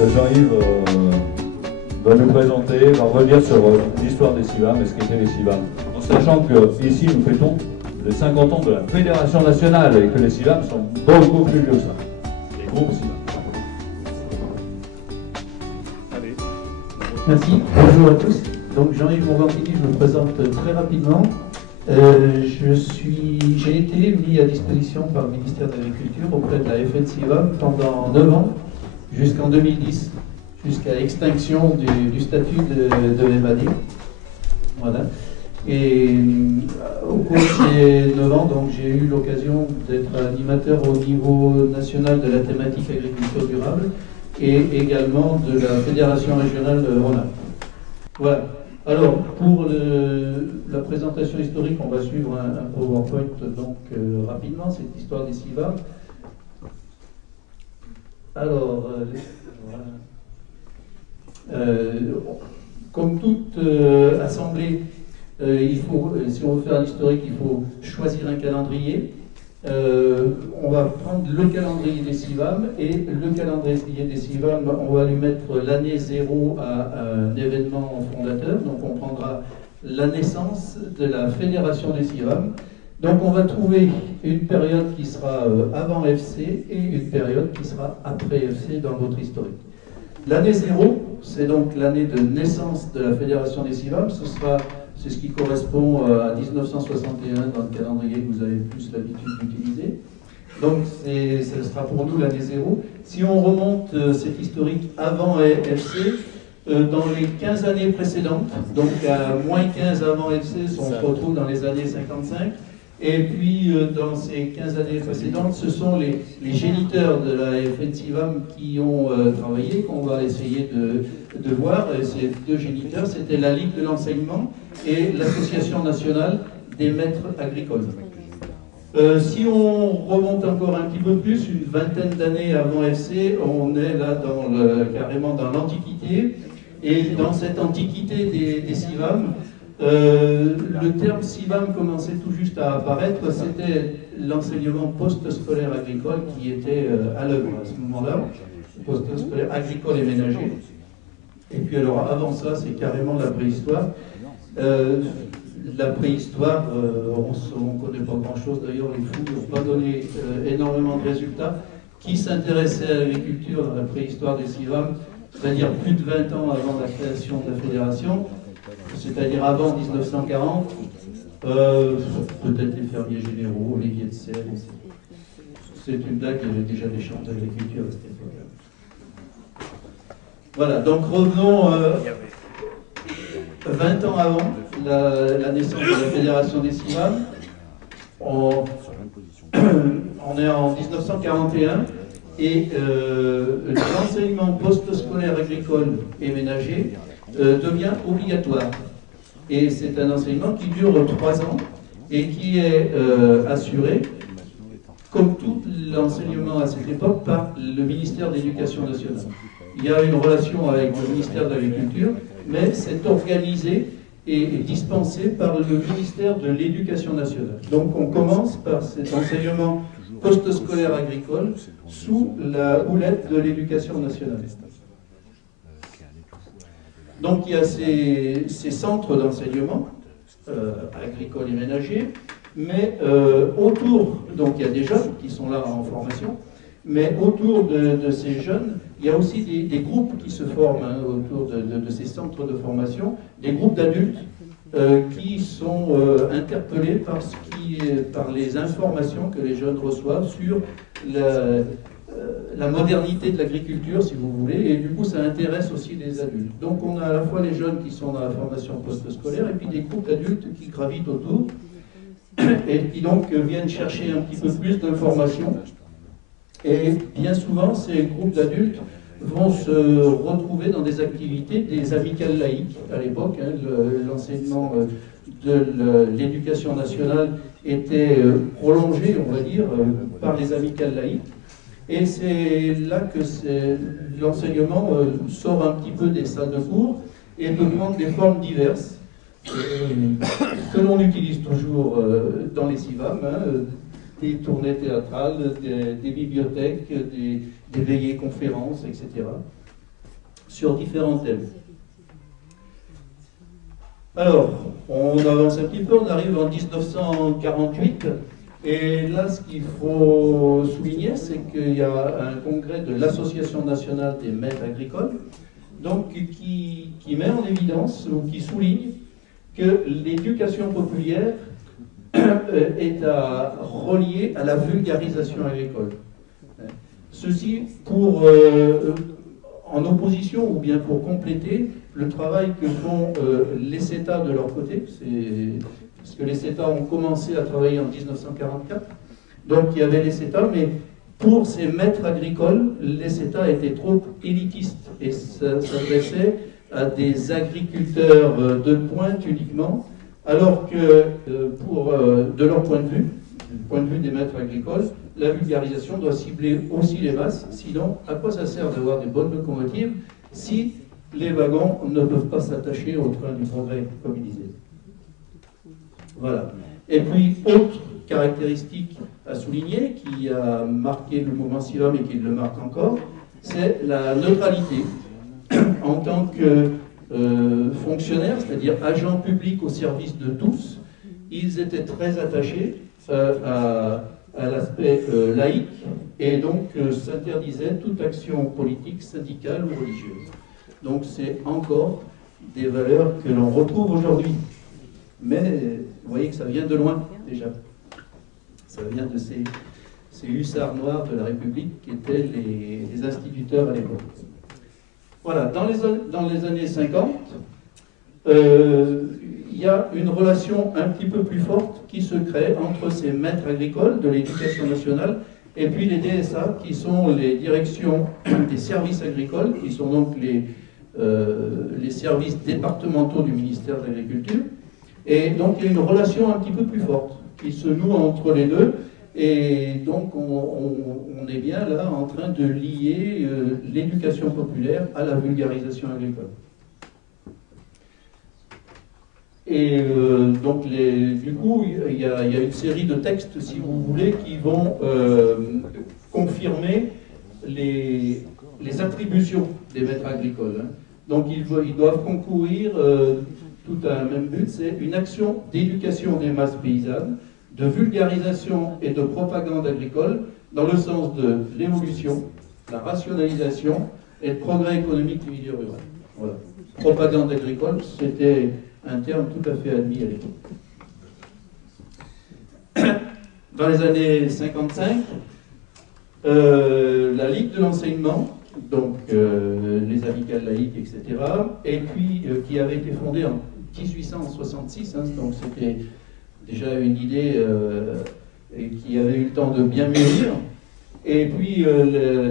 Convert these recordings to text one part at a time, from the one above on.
Jean-Yves va nous présenter, va revenir sur l'histoire des CIVAM et ce qu'étaient les CIVAM. En sachant que ici nous fêtons les 50 ans de la Fédération nationale et que les CIVAM sont beaucoup plus vieux que ça. Les groupes CIVAM. Allez. Merci, bonjour à tous. Donc Jean-Yves Morgantini, je me présente très rapidement. J'ai été mis à disposition par le ministère de l'Agriculture auprès de la FNCIVAM pendant 9 ans, jusqu'en 2010, jusqu'à extinction du statut de l'EMAD. Voilà. Et au cours de ces 9 ans, j'ai eu l'occasion d'être animateur au niveau national de la thématique agriculture durable et également de la Fédération régionale Rhône-Alpes. Voilà. Alors, pour la présentation historique, on va suivre un PowerPoint rapidement, cette histoire des CIVAM. Alors, comme toute assemblée, si on veut faire l'historique, il faut choisir un calendrier. On va prendre le calendrier des CIVAM et le calendrier des CIVAM, on va lui mettre l'année 0 à un événement fondateur. Donc on prendra la naissance de la fédération des CIVAM. Donc on va trouver une période qui sera avant FC et une période qui sera après FC dans votre historique. L'année 0, c'est donc l'année de naissance de la fédération des CIVAM. C'est ce qui correspond à 1961 dans le calendrier que vous avez plus l'habitude d'utiliser. Donc ce sera pour nous l'année 0. Si on remonte cet historique avant FC, dans les 15 années précédentes, donc à moins 15 avant FC, on se retrouve dans les années 55. Et puis dans ces 15 années précédentes, ce sont les géniteurs de la FNCIVAM qui ont travaillé, qu'on va essayer de voir. Et ces deux géniteurs, c'était la Ligue de l'enseignement et l'Association nationale des maîtres agricoles. Si on remonte encore un petit peu plus, une vingtaine d'années avant FC, on est là carrément dans l'Antiquité. Et dans cette Antiquité des CIVAM, le terme CIVAM commençait tout juste à apparaître, c'était l'enseignement post-scolaire agricole qui était à l'œuvre à ce moment-là, post-scolaire agricole et ménager. Et puis alors avant ça, c'est carrément la préhistoire. La préhistoire, on ne connaît pas grand-chose d'ailleurs, les fous n'ont pas donné énormément de résultats. Qui s'intéressait à l'agriculture dans la préhistoire des CIVAM, c'est-à-dire plus de 20 ans avant la création de la fédération, c'est-à-dire avant 1940, peut-être les fermiers généraux, Olivier de Sel. C'est une blague, il y avait déjà des champs d'agriculture à cette époque-là. Voilà, donc revenons 20 ans avant la naissance de la fédération des CIVAM. On est en 1941 et l'enseignement post-scolaire agricole et ménager devient obligatoire. Et c'est un enseignement qui dure 3 ans et qui est assuré, comme tout l'enseignement à cette époque, par le ministère de l'Éducation nationale. Il y a une relation avec le ministère de l'Agriculture, mais c'est organisé et dispensé par le ministère de l'Éducation nationale. Donc on commence par cet enseignement post-scolaire agricole sous la houlette de l'Éducation nationale. Donc il y a ces centres d'enseignement agricoles et ménagers, mais autour, donc il y a des jeunes qui sont là en formation, mais autour de ces jeunes, il y a aussi des groupes qui se forment autour de ces centres de formation, des groupes d'adultes qui sont interpellés par les informations que les jeunes reçoivent sur la modernité de l'agriculture, si vous voulez, et du coup ça intéresse aussi les adultes. Donc on a à la fois les jeunes qui sont dans la formation post-scolaire et puis des groupes d'adultes qui gravitent autour et qui donc viennent chercher un petit peu plus d'informations. Et bien souvent, ces groupes d'adultes vont se retrouver dans des activités, des amicales laïques à l'époque. L'enseignement de l'éducation nationale était prolongé, on va dire, par les amicales laïques. Et c'est là que l'enseignement sort un petit peu des salles de cours et peut prendre des formes diverses que l'on utilise toujours dans les CIVAM, des tournées théâtrales, des bibliothèques, des veillées conférences, etc. sur différents thèmes. Alors, on avance un petit peu, on arrive en 1948, et là, ce qu'il faut souligner, c'est qu'il y a un congrès de l'Association nationale des maîtres agricoles, donc qui met en évidence, ou qui souligne, que l'éducation populaire est reliée à la vulgarisation agricole. Ceci en opposition ou bien pour compléter le travail que font les CETA de leur côté, parce que les CETA ont commencé à travailler en 1944, donc il y avait les CETA, mais pour ces maîtres agricoles, les CETA étaient trop élitistes et s'adressaient à des agriculteurs de pointe uniquement, alors que de leur point de vue, du point de vue des maîtres agricoles, la vulgarisation doit cibler aussi les masses, sinon à quoi ça sert d'avoir des bonnes locomotives si les wagons ne peuvent pas s'attacher au train du progrès, comme il disait. Voilà. Et puis, autre caractéristique à souligner, qui a marqué le mouvement CIVAM et qui le marque encore, c'est la neutralité. En tant que fonctionnaires, c'est-à-dire agents publics au service de tous, ils étaient très attachés à l'aspect laïque et donc s'interdisaient toute action politique, syndicale ou religieuse. Donc c'est encore des valeurs que l'on retrouve aujourd'hui. Mais vous voyez que ça vient de loin déjà. Ça vient de ces hussards noirs de la République qui étaient les instituteurs à l'époque. Voilà, dans les années 50, il y a une relation un petit peu plus forte qui se crée entre ces maîtres agricoles de l'éducation nationale et puis les DSA, qui sont les directions des services agricoles, qui sont donc les services départementaux du ministère de l'Agriculture. Et donc il y a une relation un petit peu plus forte qui se noue entre les deux. Et donc on est bien là en train de lier l'éducation populaire à la vulgarisation agricole. Et donc du coup il y a une série de textes, si vous voulez, qui vont confirmer les attributions des maîtres agricoles. Donc ils doivent concourir tout à un même but, c'est une action d'éducation des masses paysannes, de vulgarisation et de propagande agricole dans le sens de l'évolution, la rationalisation et le progrès économique du milieu rural. Voilà. Propagande agricole, c'était un terme tout à fait admis à l'époque. Dans les années 55, la Ligue de l'enseignement, donc les amicales laïques, etc., et puis qui avait été fondée en 1866, donc c'était déjà une idée qui avait eu le temps de bien mûrir. Et puis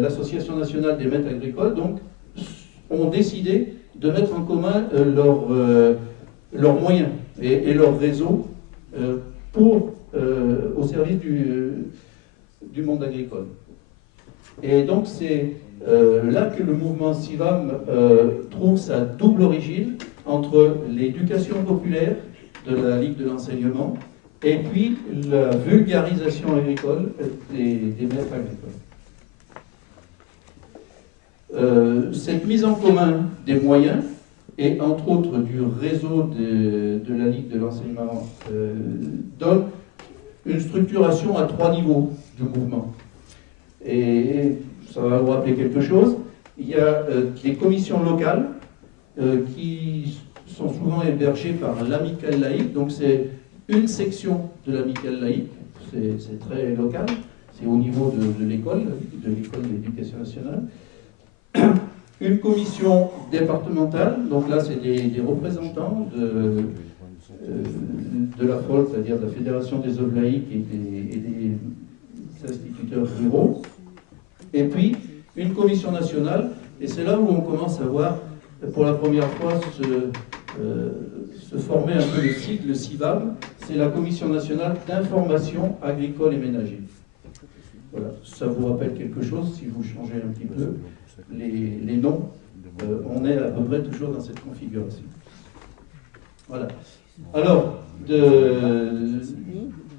l'Association nationale des maîtres agricoles donc, ont décidé de mettre en commun leurs moyens et leurs réseaux au service du monde agricole. Et donc c'est là que le mouvement CIVAM trouve sa double origine entre l'éducation populaire de la Ligue de l'enseignement et puis la vulgarisation agricole des maîtres agricoles. Cette mise en commun des moyens et entre autres du réseau de la Ligue de l'enseignement donne une structuration à 3 niveaux du mouvement. Et ça va vous rappeler quelque chose. Il y a des commissions locales qui sont souvent hébergées par l'amicale laïque, donc c'est une section de l'amicale laïque, c'est très local, c'est au niveau de l'école de l'éducation nationale. Une commission départementale, donc là c'est des représentants de la FOL, c'est-à-dire de la Fédération des œuvres laïques et des instituteurs ruraux. Et puis une commission nationale, et c'est là où on commence à voir pour la première fois se former un peu le sigle CIVAM, c'est la Commission nationale d'information agricole et ménager. Voilà, ça vous rappelle quelque chose si vous changez un petit peu les noms, on est à peu près toujours dans cette configuration. Voilà. Alors,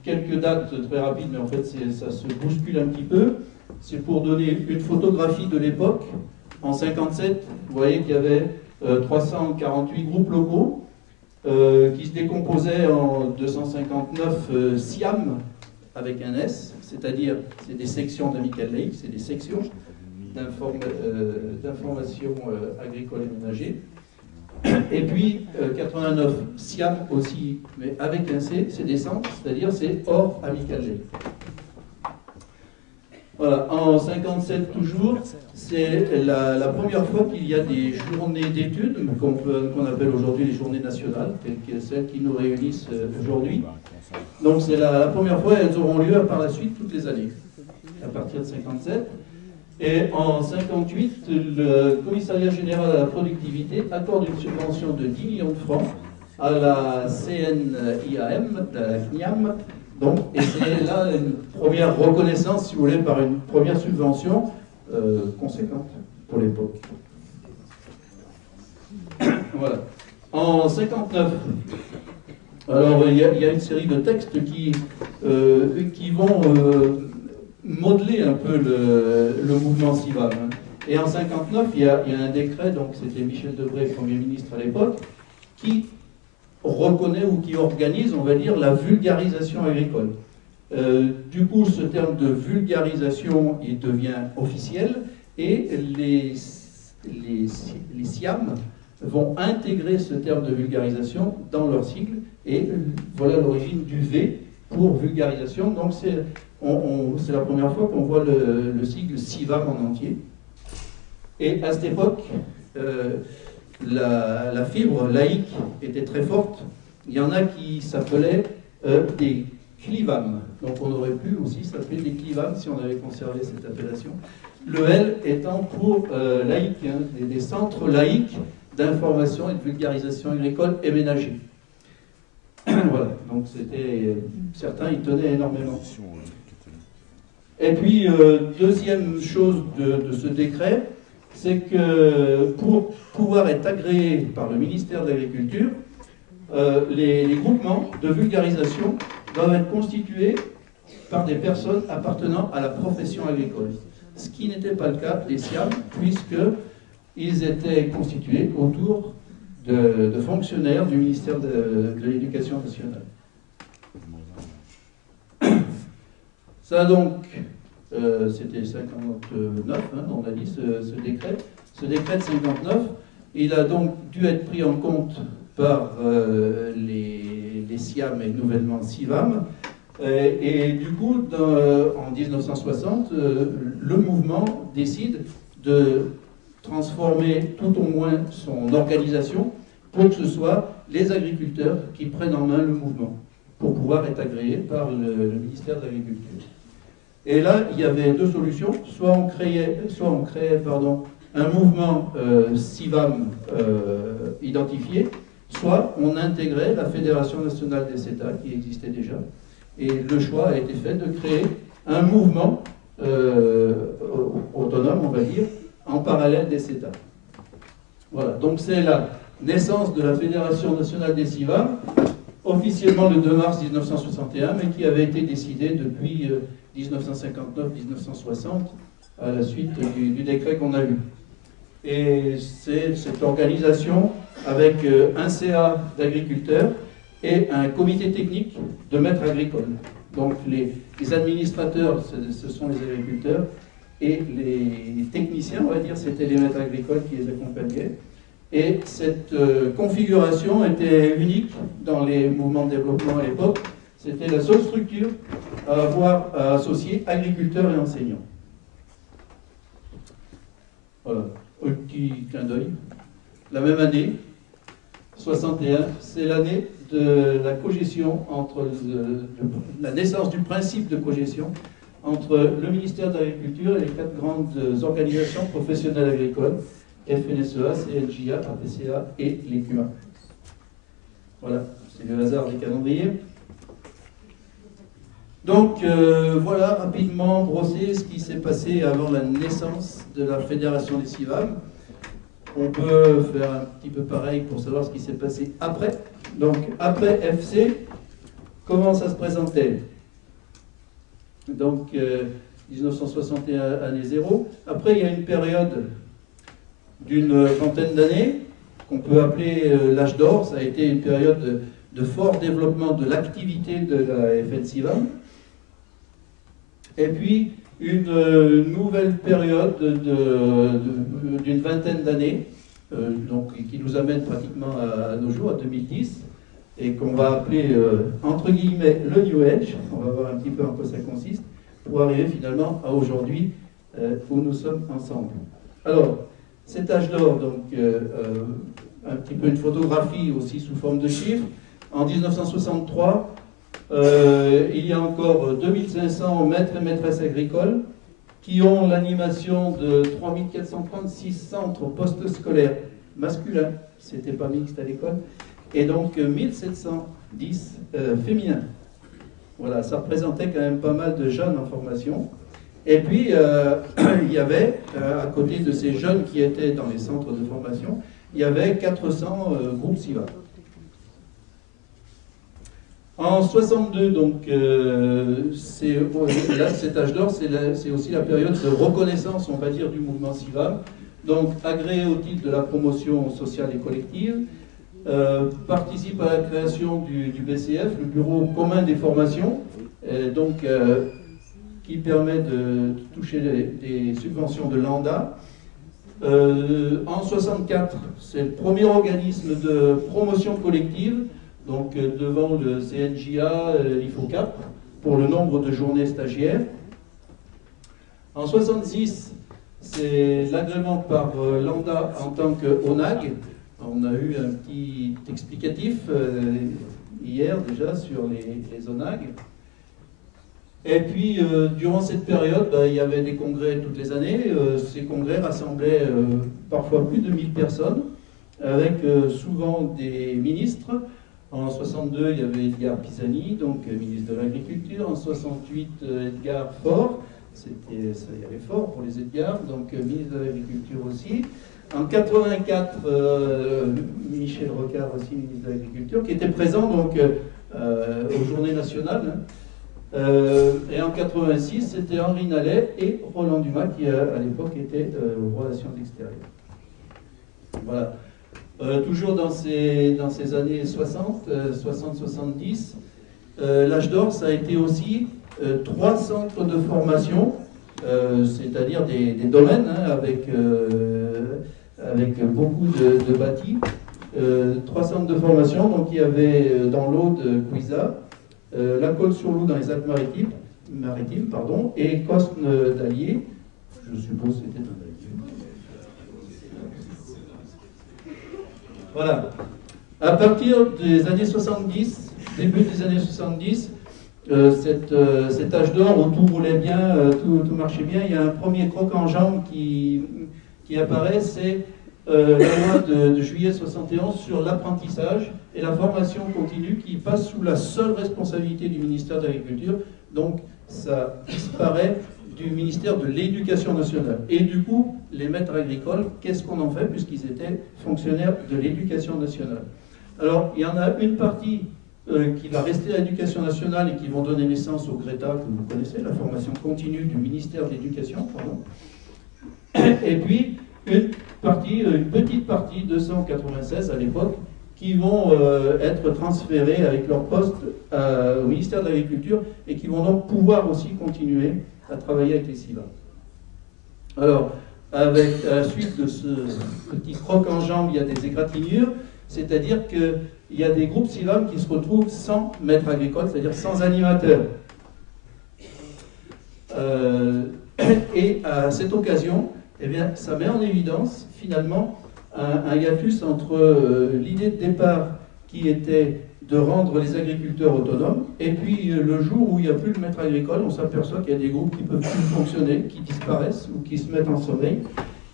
quelques dates très rapides, mais en fait ça se bouscule un petit peu. C'est pour donner une photographie de l'époque En 57, vous voyez qu'il y avait 348 groupes locaux qui se décomposaient en 259 SIAM avec un S, c'est-à-dire c'est des sections d'Amicale Laïque, c'est des sections d'information agricole et ménager. Et puis 89 SIAM aussi, mais avec un C, c'est des centres, c'est-à-dire c'est hors Amicale Laïque. Voilà, en 57 toujours, c'est la première fois qu'il y a des journées d'études, qu'on appelle aujourd'hui les journées nationales, celles qui nous réunissent aujourd'hui. Donc c'est la première fois, elles auront lieu par la suite toutes les années, à partir de 57. Et en 58, le Commissariat général à la productivité accorde une subvention de 10 millions de francs à la CNIAM, la CNIAM. Donc, et c'est là une première reconnaissance, si vous voulez, par une première subvention conséquente pour l'époque. Voilà. En 59, alors il y a une série de textes qui vont modeler un peu le mouvement CIVAM. Et en 59, il y a un décret, donc c'était Michel Debré, Premier ministre à l'époque, qui reconnaît ou qui organise, on va dire, la vulgarisation agricole. Du coup, ce terme de vulgarisation, il devient officiel et les SIAM vont intégrer ce terme de vulgarisation dans leur sigle et voilà l'origine du V pour vulgarisation. Donc c'est la première fois qu'on voit le sigle CIVAM en entier. Et à cette époque, la fibre laïque était très forte. Il y en a qui s'appelaient des clivam. Donc on aurait pu aussi s'appeler des clivam si on avait conservé cette appellation. Le L étant pour laïque, hein, des centres laïques d'information et de vulgarisation agricole et ménager. Voilà, donc c'était certains y tenaient énormément. Et puis deuxième chose de ce décret, c'est que pour pouvoir être agréé par le ministère de l'Agriculture, les groupements de vulgarisation doivent être constitués par des personnes appartenant à la profession agricole. Ce qui n'était pas le cas des SIAM, puisqu'ils étaient constitués autour de fonctionnaires du ministère de l'Éducation nationale. Ça donc, c'était 59, hein, on a dit ce décret. Ce décret de 59, il a donc dû être pris en compte par les SIAM et nouvellement CIVAM. Et du coup, en 1960, le mouvement décide de transformer tout au moins son organisation pour que ce soit les agriculteurs qui prennent en main le mouvement, pour pouvoir être agréés par le ministère de l'Agriculture. Et là, il y avait deux solutions. Soit on créait un mouvement CIVAM identifié, soit on intégrait la Fédération nationale des CETA, qui existait déjà. Et le choix a été fait de créer un mouvement autonome, on va dire, en parallèle des CETA. Voilà, donc c'est la naissance de la Fédération nationale des CIVAM, officiellement le 2 mars 1961, mais qui avait été décidée depuis 1959-1960, à la suite du décret qu'on a lu. Et c'est cette organisation avec un CA d'agriculteurs et un comité technique de maîtres agricoles. Donc les administrateurs, ce sont les agriculteurs, et les techniciens, on va dire, c'était les maîtres agricoles qui les accompagnaient. Et cette configuration était unique dans les mouvements de développement à l'époque. C'était la seule structure à avoir à associer agriculteurs et enseignants. Voilà, un petit clin d'œil. La même année, 61, c'est l'année de la cogestion entre la naissance du principe de cogestion entre le ministère de l'Agriculture et les 4 grandes organisations professionnelles agricoles, FNSEA, CNJA, APCA et l'EQA. Voilà, c'est le hasard des calendriers. Donc voilà rapidement brossé ce qui s'est passé avant la naissance de la Fédération des CIVAM. On peut faire un petit peu pareil pour savoir ce qui s'est passé après. Donc après FC, comment ça se présentait? Donc 1961 année 0. Après il y a une période d'une vingtaine d'années, qu'on peut appeler l'âge d'or. Ça a été une période de fort développement de l'activité de la FNCIVAM. Et puis, une nouvelle période d'une vingtaine d'années, qui nous amène pratiquement à nos jours, à 2010, et qu'on va appeler, entre guillemets, le New Age. On va voir un petit peu en quoi ça consiste, pour arriver finalement à aujourd'hui, où nous sommes ensemble. Alors, cet âge d'or, donc, un petit peu une photographie aussi sous forme de chiffres. En 1963, il y a encore 2500 maîtres et maîtresses agricoles qui ont l'animation de 3436 centres post-scolaires masculins, c'était pas mixte à l'école, et donc 1710 féminins. Voilà, ça représentait quand même pas mal de jeunes en formation. Et puis, il y avait, à côté de ces jeunes qui étaient dans les centres de formation, il y avait 400 groupes CIVAM. En 62, donc, cet âge d'or, c'est aussi la période de reconnaissance, on va dire, du mouvement CIVAM. Donc, agréé au titre de la promotion sociale et collective, participe à la création du BCF, le Bureau commun des formations, qui permet de toucher des subventions de l'ANDA. En 64, c'est le premier organisme de promotion collective, donc devant le CNJA, l'IFOCAP, pour le nombre de journées stagiaires. En 66, c'est l'agrément par l'ANDA en tant qu'ONAG. On a eu un petit explicatif hier déjà sur les ONAG. Et puis, durant cette période, il y avait des congrès toutes les années. Ces congrès rassemblaient parfois plus de 1000 personnes, avec souvent des ministres. En 62, il y avait Edgar Pisani, donc ministre de l'Agriculture. En 68, Edgar Faure. Il y avait Faure pour les Edgars, donc ministre de l'Agriculture aussi. En 84, Michel Rocard aussi, ministre de l'Agriculture, qui était présent donc, aux Journées nationales. Et en 86, c'était Henri Nallet et Roland Dumas qui, à l'époque, étaient aux relations extérieures. Voilà. Toujours dans ces années 60, 60-70, l'âge d'or, ça a été aussi 3 centres de formation, c'est-à-dire des domaines avec beaucoup de bâtis. 3 centres de formation, donc il y avait dans l'Aude, Cuisa, la Colle-sur-Loup dans les Alpes-Maritimes, et Cosne d'Allier, je suppose que c'était un Allier. Voilà. À partir des années 70, début des années 70, cet âge d'or où tout roulait bien, tout marchait bien, il y a un premier croc en jambe qui apparaît, c'est la loi de juillet 71 sur l'apprentissage et la formation continue qui passe sous la seule responsabilité du ministère de l'Agriculture. Donc ça disparaît du ministère de l'Éducation nationale. Et du coup, les maîtres agricoles, qu'est-ce qu'on en fait puisqu'ils étaient fonctionnaires de l'Éducation nationale? Alors, il y en a une partie qui va rester à l'Éducation nationale et qui vont donner naissance au GRETA, que vous connaissez, la formation continue du ministère de l'Éducation, et puis une petite partie, 296 à l'époque, qui vont être transférés avec leur poste au ministère de l'Agriculture et qui vont donc pouvoir aussi continuer à travailler avec les CIVAM. Alors, à la suite de ce petit croc en jambe, il y a des égratignures, c'est-à-dire qu'il y a des groupes CIVAM qui se retrouvent sans maître agricole, c'est-à-dire sans animateur. Et à cette occasion, eh bien, ça met en évidence finalement un hiatus entre l'idée de départ qui était de rendre les agriculteurs autonomes et puis le jour où il n'y a plus de maître agricole, on s'aperçoit qu'il y a des groupes qui ne peuvent plus fonctionner, qui disparaissent ou qui se mettent en sommeil.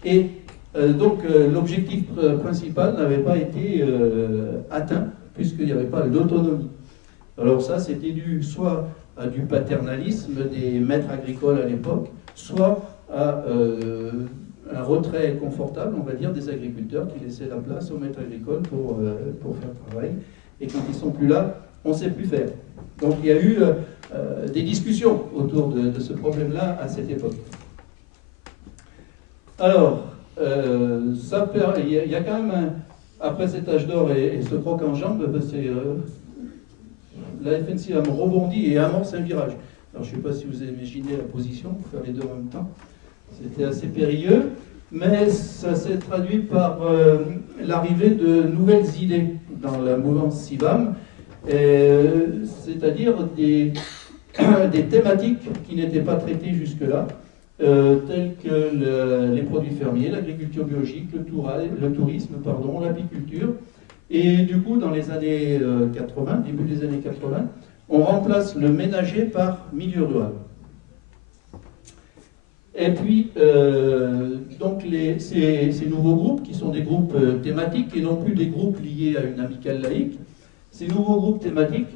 Et donc l'objectif principal n'avait pas été atteint puisqu'il n'y avait pas d'autonomie. Alors ça, c'était dû soit à du paternalisme des maîtres agricoles à l'époque, soit à un retrait confortable, on va dire, des agriculteurs qui laissaient la place aux maîtres agricoles pour faire le travail. Et quand ils ne sont plus là, on ne sait plus faire. Donc il y a eu des discussions autour de ce problème-là à cette époque. Alors, il y a quand même, après cet âge d'or et ce croc en jambe, la FNCIVAM rebondit et amorce un virage. Alors je ne sais pas si vous imaginez la position, pour faire les deux en même temps. C'était assez périlleux, mais ça s'est traduit par l'arrivée de nouvelles idées dans la mouvance CIVAM, c'est-à-dire des thématiques qui n'étaient pas traitées jusque-là, telles que les produits fermiers, l'agriculture biologique, le tourisme, l'apiculture. Et du coup, dans les années 80, début des années 80, on remplace le ménager par milieu rural. Et puis, donc ces nouveaux groupes, qui sont des groupes thématiques et non plus des groupes liés à une amicale laïque, ces nouveaux groupes thématiques,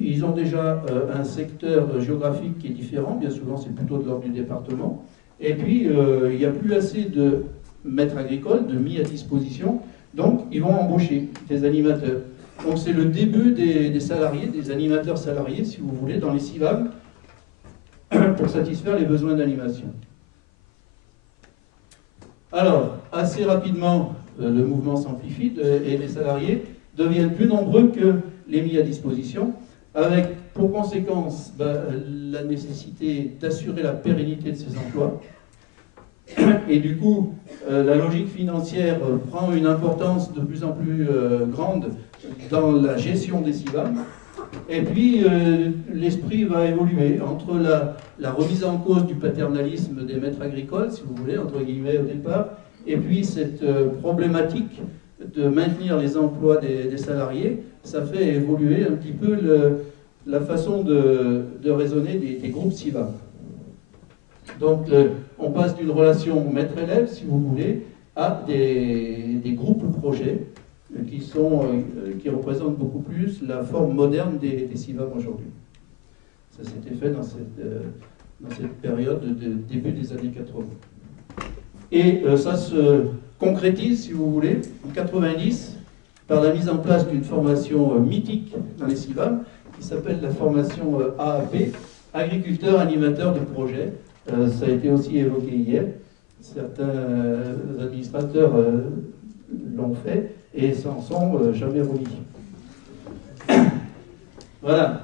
ils ont déjà un secteur géographique qui est différent, bien souvent c'est plutôt de l'ordre du département, et puis il n'y a plus assez de maîtres agricoles, de mis à disposition, donc ils vont embaucher des animateurs. Donc c'est le début des salariés, des animateurs salariés, si vous voulez, dans les CIVAM, pour satisfaire les besoins d'animation. Alors, assez rapidement, le mouvement s'amplifie et les salariés deviennent plus nombreux que les mis à disposition, avec pour conséquence la nécessité d'assurer la pérennité de ces emplois. Et du coup, la logique financière prend une importance de plus en plus grande dans la gestion des CIVAM. Et puis, l'esprit va évoluer entre la remise en cause du paternalisme des maîtres agricoles, si vous voulez, entre guillemets au départ, et puis cette problématique de maintenir les emplois des salariés. Ça fait évoluer un petit peu la façon de raisonner des groupes CIVAM. Donc, on passe d'une relation maître-élève, si vous voulez, à des groupes projets qui représentent beaucoup plus la forme moderne des CIVAM aujourd'hui. Ça s'était fait dans cette période de début des années 80. Et ça se concrétise, si vous voulez, en 90, par la mise en place d'une formation mythique dans les CIVAM, qui s'appelle la formation AAP, agriculteur animateur de projet. Ça a été aussi évoqué hier. Certains administrateurs l'ont fait et s'en sont jamais remis. Voilà.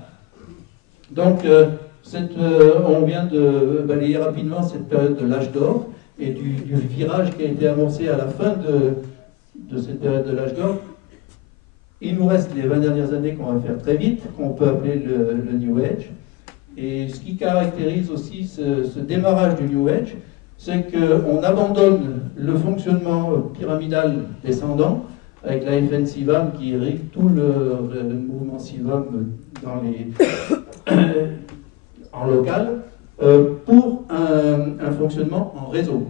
Donc, on vient de balayer rapidement cette période de l'âge d'or et du virage qui a été amorcé à la fin de cette période de l'âge d'or. Il nous reste les 20 dernières années qu'on va faire très vite, qu'on peut appeler le New Age. Et ce qui caractérise aussi ce démarrage du New Age, c'est qu'on abandonne le fonctionnement pyramidal descendant, avec la FNCIVAM qui irrigue tout le mouvement CIVAM en local, pour un fonctionnement en réseau.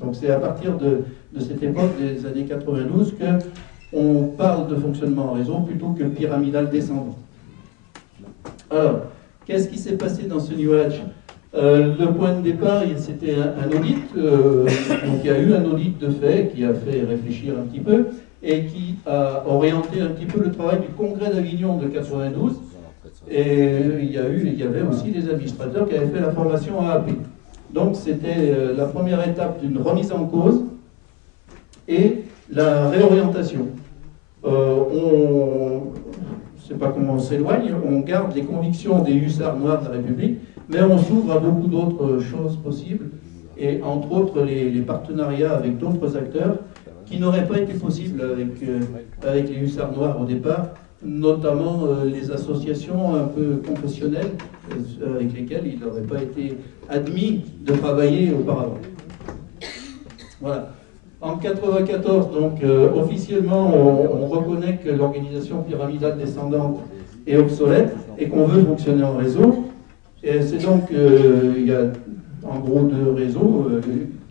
Donc c'est à partir de cette époque des années 92 qu'on parle de fonctionnement en réseau plutôt que pyramidal descendant. Alors, qu'est-ce qui s'est passé dans ce New Age? Le point de départ, c'était un audit. Donc il y a eu un audit de fait qui a fait réfléchir un petit peu et qui a orienté un petit peu le travail du Congrès d'Avignon de 92. Et il y avait aussi des administrateurs qui avaient fait la formation AAP. Donc c'était la première étape d'une remise en cause et la réorientation. On ne sait pas comment on s'éloigne, on garde les convictions des hussards noirs de la République, mais on s'ouvre à beaucoup d'autres choses possibles, et entre autres les partenariats avec d'autres acteurs qui n'auraient pas été possibles avec les hussards noirs au départ, notamment les associations un peu confessionnelles avec lesquelles il n'aurait pas été admis de travailler auparavant. Voilà. En 1994, donc, officiellement, on reconnaît que l'organisation pyramidale descendante est obsolète et qu'on veut fonctionner en réseau. Et c'est donc, il y a en gros deux réseaux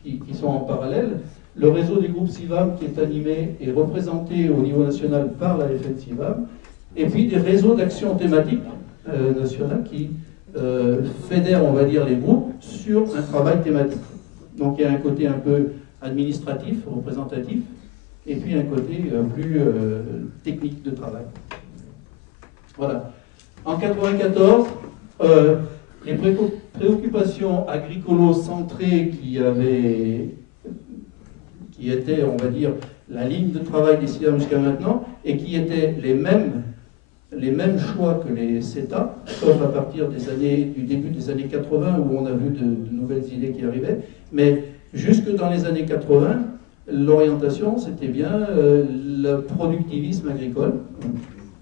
qui sont en parallèle. Le réseau des groupes CIVAM qui est animé et représenté au niveau national par la FNCIVAM, et puis des réseaux d'action thématique nationale qui fédèrent, on va dire, les groupes sur un travail thématique. Donc il y a un côté un peu administratif, représentatif, et puis un côté plus technique de travail. Voilà. En 1994, les préoccupations agricolo-centrées qui étaient, on va dire, la ligne de travail des CIVAM jusqu'à maintenant, et qui étaient les mêmes choix que les CETA, sauf à partir du début des années 80, où on a vu de nouvelles idées qui arrivaient. Mais jusque dans les années 80, l'orientation, c'était bien le productivisme agricole.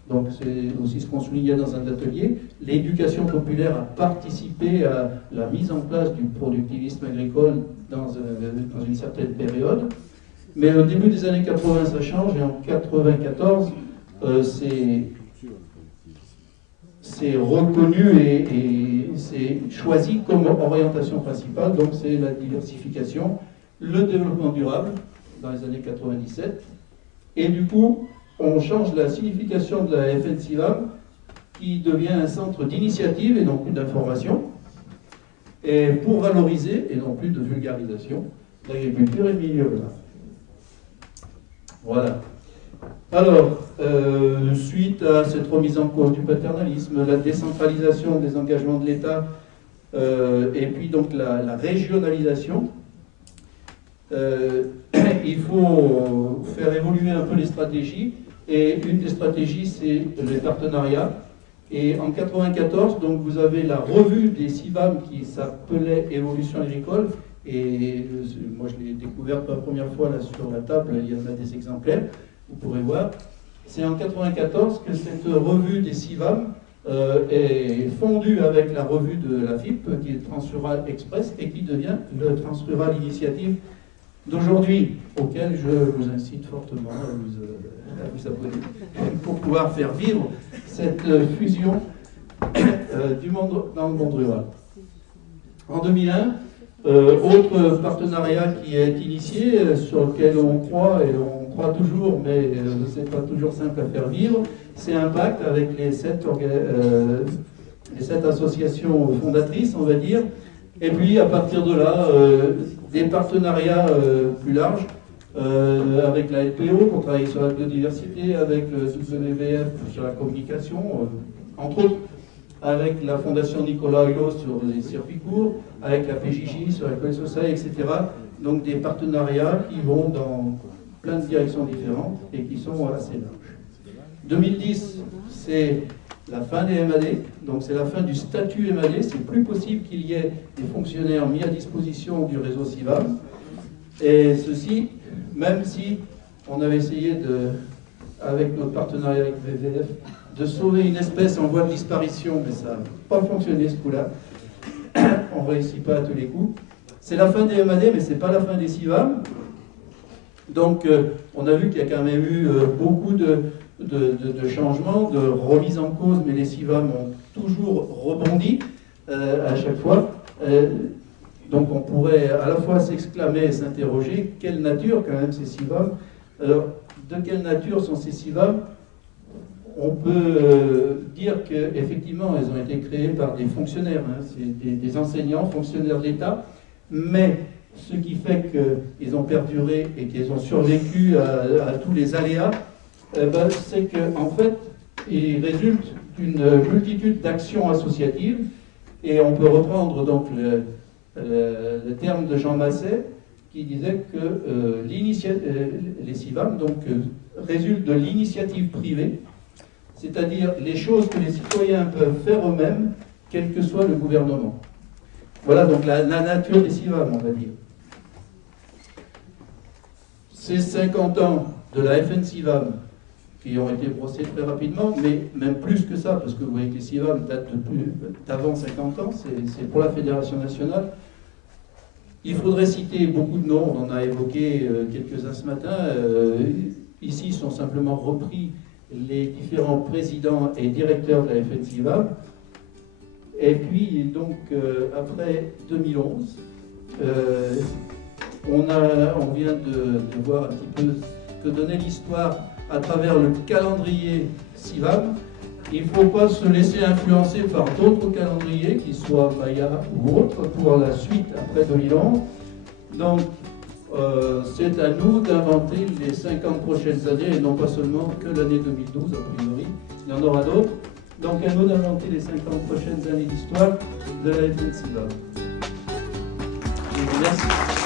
Donc c'est aussi ce qu'on soulignait dans un atelier. L'éducation populaire a participé à la mise en place du productivisme agricole dans une certaine période. Mais au début des années 80, ça change, et en 94, c'est reconnu et c'est choisi comme orientation principale. Donc c'est la diversification, le développement durable dans les années 97. Et du coup, on change la signification de la FN-CIVAM, qui devient un centre d'initiative et non plus d'information, et pour valoriser et non plus de vulgarisation l'agriculture et le milieu rural. Voilà. Alors, suite à cette remise en cause du paternalisme, la décentralisation des engagements de l'État, et puis donc la régionalisation, il faut faire évoluer un peu les stratégies, et une des stratégies, c'est les partenariats. Et en 1994, donc, vous avez la revue des CIVAM qui s'appelait Évolution agricole, et moi je l'ai découverte pour la première fois là sur la table, il y en a des exemplaires, vous pourrez voir. C'est en 1994 que cette revue des CIVAM est fondue avec la revue de la FIP, qui est Transrural Express, et qui devient le Transrural Initiative d'aujourd'hui, auquel je vous incite fortement à vous abonner, pour pouvoir faire vivre cette fusion du monde dans le monde rural. En 2001, autre partenariat qui est initié, sur lequel on croit, et on croit toujours, mais ce n'est pas toujours simple à faire vivre, c'est Impact avec les 7 associations fondatrices, on va dire. Et puis à partir de là, des partenariats plus larges, avec la LPO pour travailler sur la biodiversité, avec le WWF sur la communication, entre autres, avec la Fondation Nicolas Hulot sur les circuits courts, avec la PJJ sur la Colle Sociale, etc. Donc des partenariats qui vont dans plein de directions différentes et qui sont assez larges. 2010, c'est la fin des MAD, donc c'est la fin du statut MAD. C'est plus possible qu'il y ait des fonctionnaires mis à disposition du réseau CIVAM. Et ceci, même si on avait essayé, avec notre partenariat avec WWF, de sauver une espèce en voie de disparition, mais ça n'a pas fonctionné ce coup-là. On ne réussit pas à tous les coups. C'est la fin des MAD, mais ce n'est pas la fin des CIVAM. Donc on a vu qu'il y a quand même eu beaucoup de changements, de remises en cause, mais les CIVAM ont toujours rebondi à chaque fois. Donc on pourrait à la fois s'exclamer et s'interroger, quelle nature quand même ces CIVAM? Alors, de quelle nature sont ces CIVAM? On peut dire qu'effectivement, elles ont été créées par des fonctionnaires, hein, c'est des enseignants, fonctionnaires de l'État, mais ce qui fait qu'ils ont perduré et qu'ils ont survécu à tous les aléas, c'est qu'en fait, il résulte d'une multitude d'actions associatives, et on peut reprendre donc le terme de Jean Masset, qui disait que les CIVAM résultent de l'initiative privée, c'est-à-dire les choses que les citoyens peuvent faire eux-mêmes, quel que soit le gouvernement. Voilà donc la nature des CIVAM, on va dire. Ces 50 ans de la FN-CIVAM, qui ont été brossés très rapidement, mais même plus que ça, parce que vous voyez que les CIVAM datent d'avant 50 ans, c'est pour la Fédération nationale. Il faudrait citer beaucoup de noms, on en a évoqué quelques-uns ce matin. Ici sont simplement repris les différents présidents et directeurs de la FN-CIVAM. Et puis, donc, après 2011, on vient de voir un petit peu ce que donnait l'histoire à travers le calendrier CIVAM. Il ne faut pas se laisser influencer par d'autres calendriers, qu'ils soient Maya ou autres, pour la suite après 2011. Donc, c'est à nous d'inventer les 50 prochaines années, et non pas seulement que l'année 2012, a priori. Il y en aura d'autres, Donc un mot d'inventer les 50 prochaines années d'histoire de la FNCIVAM. Je vous remercie.